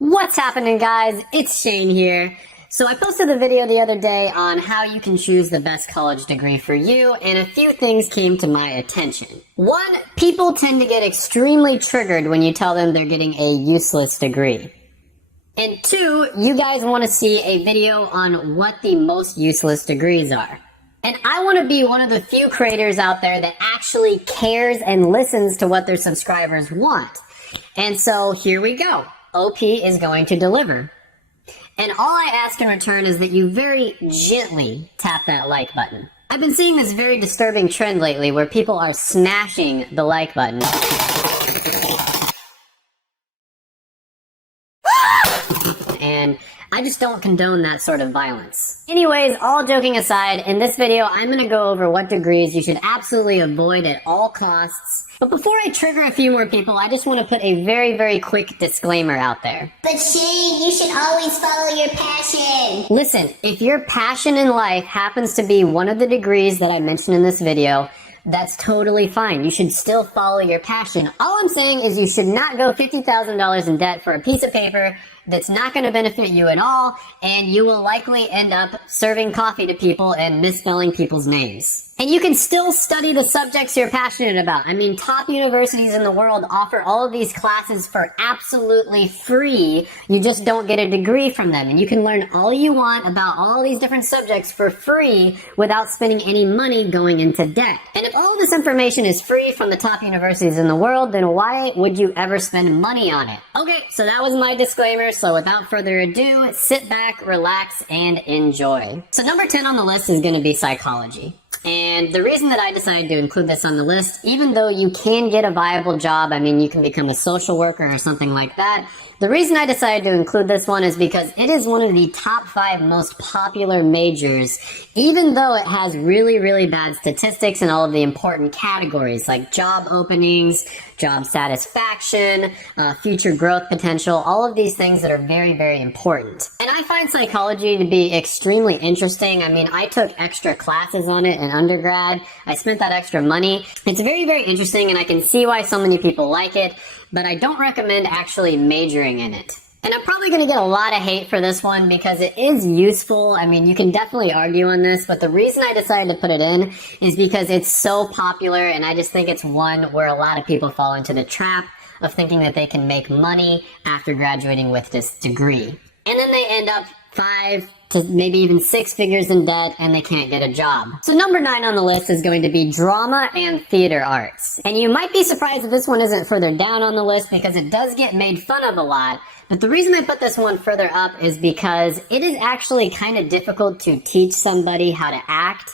What's happening, guys? It's Shane here. So I posted the video the other day on how you can choose the best college degree for you, and a few things came to my attention. One, people tend to get extremely triggered when you tell them they're getting a useless degree. And two, you guys want to see a video on what the most useless degrees are. And I want to be one of the few creators out there that actually cares and listens to what their subscribers want. And so here we go. OP is going to deliver. And all I ask in return is that you very gently tap that like button. I've been seeing this very disturbing trend lately where people are smashing the like button. And I just don't condone that sort of violence. Anyways, all joking aside, in this video I'm going to go over what degrees you should absolutely avoid at all costs. But before I trigger a few more people, I just want to put a very quick disclaimer out there. But Shane, you should always follow your passion. Listen, if your passion in life happens to be one of the degrees that I mentioned in this video, that's totally fine. You should still follow your passion. All I'm saying is you should not go $50,000 in debt for a piece of paper that's not going to benefit you at all, and you will likely end up serving coffee to people and misspelling people's names. And you can still study the subjects you're passionate about. I mean, top universities in the world offer all of these classes for absolutely free. You just don't get a degree from them. And you can learn all you want about all these different subjects for free without spending any money going into debt. And if all of this information is free from the top universities in the world, then why would you ever spend money on it? Okay, so that was my disclaimer. So without further ado, sit back, relax, and enjoy. So number 10 on the list is going to be psychology. And the reason that I decided to include this on the list, even though you can get a viable job, I mean, you can become a social worker or something like that. The reason I decided to include this one is because it is one of the top 5 most popular majors, even though it has really bad statistics in all of the important categories like job openings, job satisfaction, future growth potential, all of these things that are very important. And I find psychology to be extremely interesting. I mean, I took extra classes on it in undergrad. I spent that extra money. It's very interesting, and I can see why so many people like it, but I don't recommend actually majoring in it. And I'm probably going to get a lot of hate for this one because it is useful. I mean, you can definitely argue on this, but the reason I decided to put it in is because it's so popular, and I just think it's one where a lot of people fall into the trap of thinking that they can make money after graduating with this degree. And then they end up 5 to maybe even 6 figures in debt, and they can't get a job. So number 9 on the list is going to be drama and theater arts. And you might be surprised if this one isn't further down on the list because it does get made fun of a lot. But the reason I put this one further up is because it is actually kind of difficult to teach somebody how to act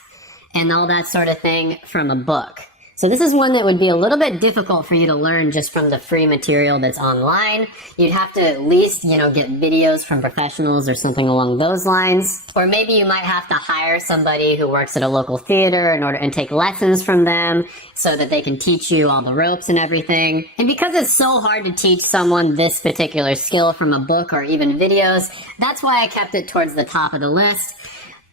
and all that sort of thing from a book. So this is one that would be a little bit difficult for you to learn just from the free material that's online. You'd have to at least, get videos from professionals or something along those lines. Or maybe you might have to hire somebody who works at a local theater and take lessons from them so that they can teach you all the ropes and everything. And because it's so hard to teach someone this particular skill from a book or even videos, that's why I kept it towards the top of the list.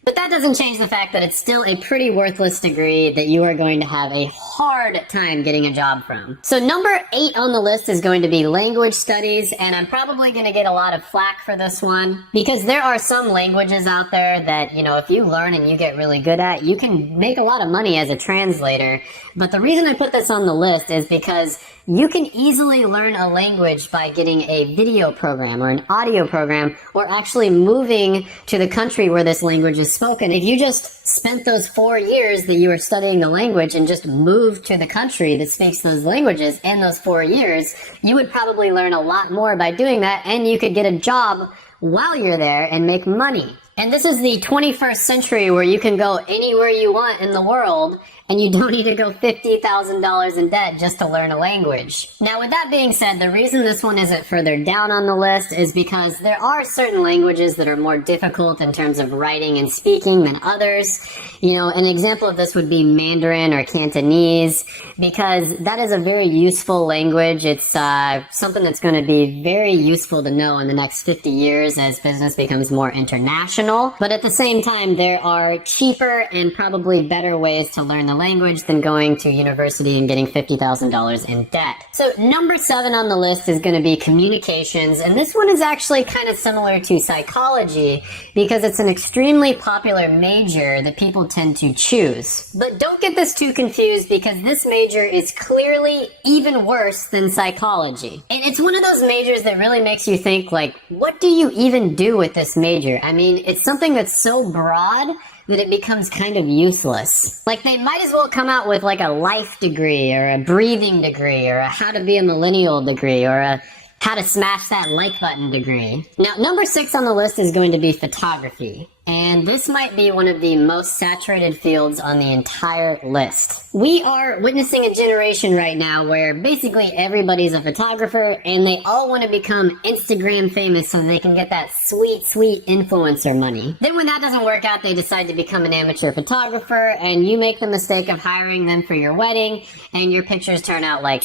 But that doesn't change the fact that it's still a pretty worthless degree that you are going to have a hard time getting a job from. So number 8 on the list is going to be language studies, and I'm probably going to get a lot of flack for this one because there are some languages out there that, if you learn and you get really good at, you can make a lot of money as a translator. But the reason I put this on the list is because you can easily learn a language by getting a video program or an audio program or actually moving to the country where this language is spoken. If you just spent those 4 years that you were studying the language and just moved to the country that speaks those languages in those 4 years, you would probably learn a lot more by doing that, and you could get a job while you're there and make money. And this is the 21st century where you can go anywhere you want in the world and you don't need to go $50,000 in debt just to learn a language. Now, with that being said, the reason this one isn't further down on the list is because there are certain languages that are more difficult in terms of writing and speaking than others. An example of this would be Mandarin or Cantonese, because that is a very useful language. It's something that's going to be very useful to know in the next 50 years as business becomes more international. optional, but at the same time, there are cheaper and probably better ways to learn the language than going to university and getting $50,000 in debt. So number 7 on the list is going to be communications, and this one is actually kind of similar to psychology because it's an extremely popular major that people tend to choose. But don't get this too confused because this major is clearly even worse than psychology. And it's one of those majors that really makes you think, like, what do you even do with this major? I mean, it's something that's so broad that it becomes kind of useless. Like, they might as well come out with like a life degree or a breathing degree or a how to be a millennial degree or a how to smash that like button degree. Now, number 6 on the list is going to be photography. And this might be one of the most saturated fields on the entire list. We are witnessing a generation right now where basically everybody's a photographer and they all want to become Instagram famous so they can get that sweet, sweet influencer money. Then when that doesn't work out, they decide to become an amateur photographer and you make the mistake of hiring them for your wedding and your pictures turn out like.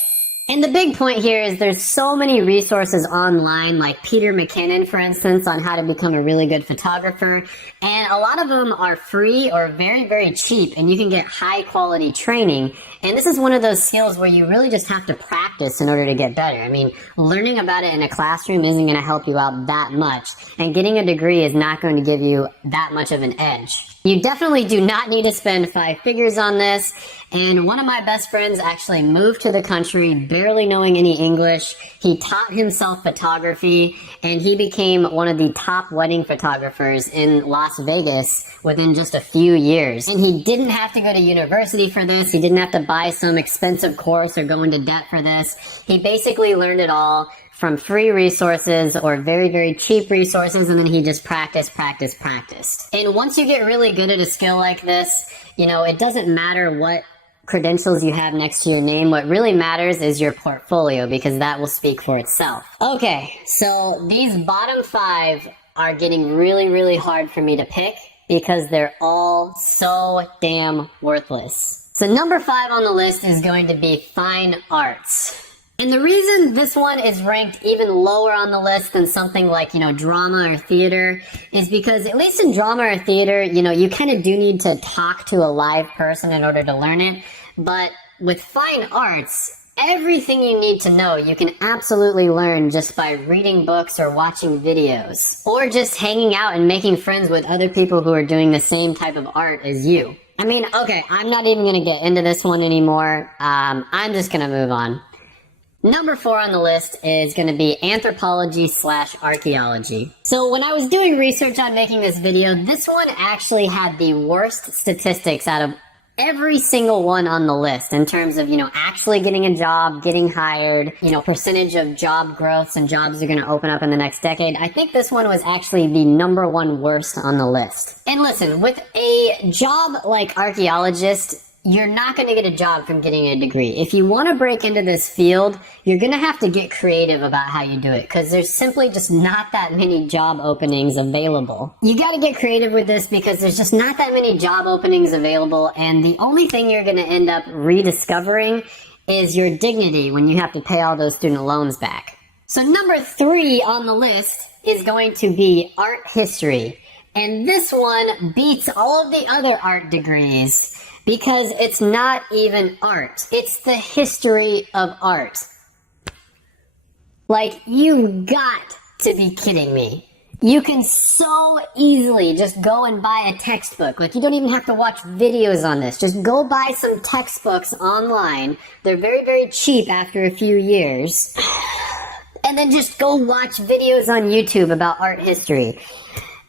And the big point here is there's so many resources online, like Peter McKinnon, for instance, on how to become a really good photographer. And a lot of them are free or very, very cheap, and you can get high quality training. And this is one of those skills where you really just have to practice in order to get better. I mean, learning about it in a classroom isn't going to help you out that much, and getting a degree is not going to give you that much of an edge. You definitely do not need to spend 5 figures on this. And one of my best friends actually moved to the country barely knowing any English. He taught himself photography and he became one of the top wedding photographers in Las Vegas within just a few years. And he didn't have to go to university for this. He didn't have to buy some expensive course or go into debt for this. He basically learned it all from free resources or very, very cheap resources, and then he just practiced. And once you get really good at a skill like this, you know, it doesn't matter what credentials you have next to your name. What really matters is your portfolio, because that will speak for itself. Okay, so these bottom 5 are getting really, really hard for me to pick because they're all so damn worthless. So number 5 on the list is going to be fine arts. And the reason this one is ranked even lower on the list than something like, you know, drama or theater is because at least in drama or theater, you know, you kind of do need to talk to a live person in order to learn it. But with fine arts, everything you need to know, you can absolutely learn just by reading books or watching videos, or just hanging out and making friends with other people who are doing the same type of art as you. I mean, okay, I'm not even going to get into this one anymore. I'm just going to move on. Number 4 on the list is going to be anthropology/archaeology. So when I was doing research on making this video, this one actually had the worst statistics out of every single one on the list in terms of, you know, actually getting a job, getting hired, you know, percentage of job growths and jobs are going to open up in the next decade. I think this one was actually the number 1 worst on the list. And listen, with a job like archaeologist, you're not going to get a job from getting a degree. If you want to break into this field, you're going to have to get creative about how you do it because there's simply just not that many job openings available. You got to get creative with this because there's just not that many job openings available, and the only thing you're going to end up rediscovering is your dignity when you have to pay all those student loans back. So number 3 on the list is going to be art history. And this one beats all of the other art degrees because it's not even art. It's the history of art. Like, you got to be kidding me. You can so easily just go and buy a textbook. Like, you don't even have to watch videos on this. Just go buy some textbooks online. They're very, very cheap after a few years. And then just go watch videos on YouTube about art history.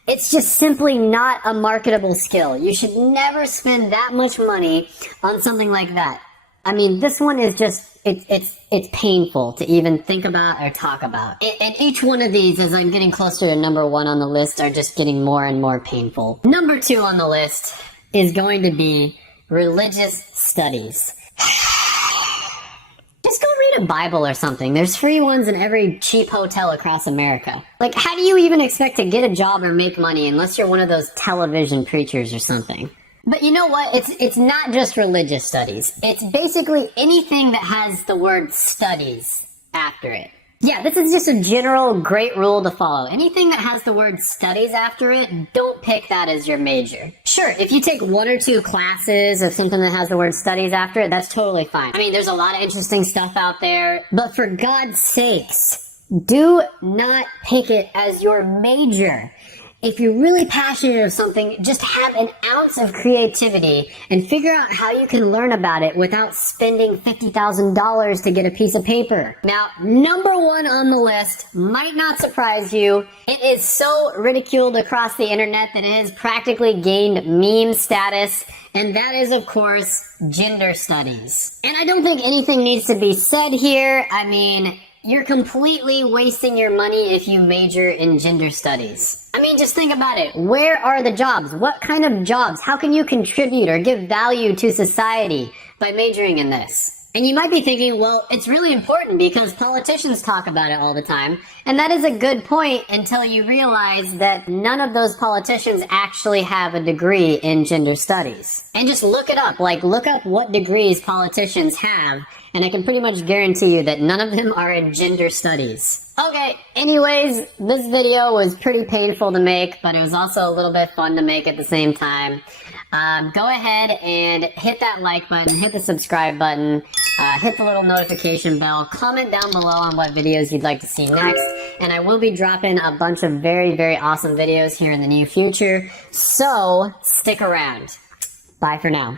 It's just simply not a marketable skill. You should never spend that much money on something like that. I mean, this one is just, it's painful to even think about or talk about. And each one of these, as I'm getting closer to number 1 on the list, are just getting more and more painful. Number 2 on the list is going to be religious studies. Just go read a Bible or something. There's free ones in every cheap hotel across America. Like, how do you even expect to get a job or make money unless you're one of those television preachers or something? But you know what? It's not just religious studies. It's basically anything that has the word studies after it. Yeah, this is just a general great rule to follow. Anything that has the word studies after it, don't pick that as your major. Sure, if you take 1 or 2 classes of something that has the word studies after it, that's totally fine. I mean, there's a lot of interesting stuff out there, but for God's sakes, do not pick it as your major. If you're really passionate of something, just have an ounce of creativity and figure out how you can learn about it without spending $50,000 to get a piece of paper. Now, number 1 on the list might not surprise you. It is so ridiculed across the internet that it has practically gained meme status, and that is, of course, gender studies. And I don't think anything needs to be said here. I mean, you're completely wasting your money if you major in gender studies. I mean, just think about it. Where are the jobs? What kind of jobs? How can you contribute or give value to society by majoring in this? And you might be thinking, well, it's really important because politicians talk about it all the time. And that is a good point until you realize that none of those politicians actually have a degree in gender studies. And just look it up. Like, look up what degrees politicians have, and I can pretty much guarantee you that none of them are in gender studies. Okay, anyways, this video was pretty painful to make, but it was also a little bit fun to make at the same time. Go ahead and hit that like button, hit the subscribe button, hit the little notification bell, comment down below on what videos you'd like to see next, and I will be dropping a bunch of very, very awesome videos here in the near future, so stick around. Bye for now.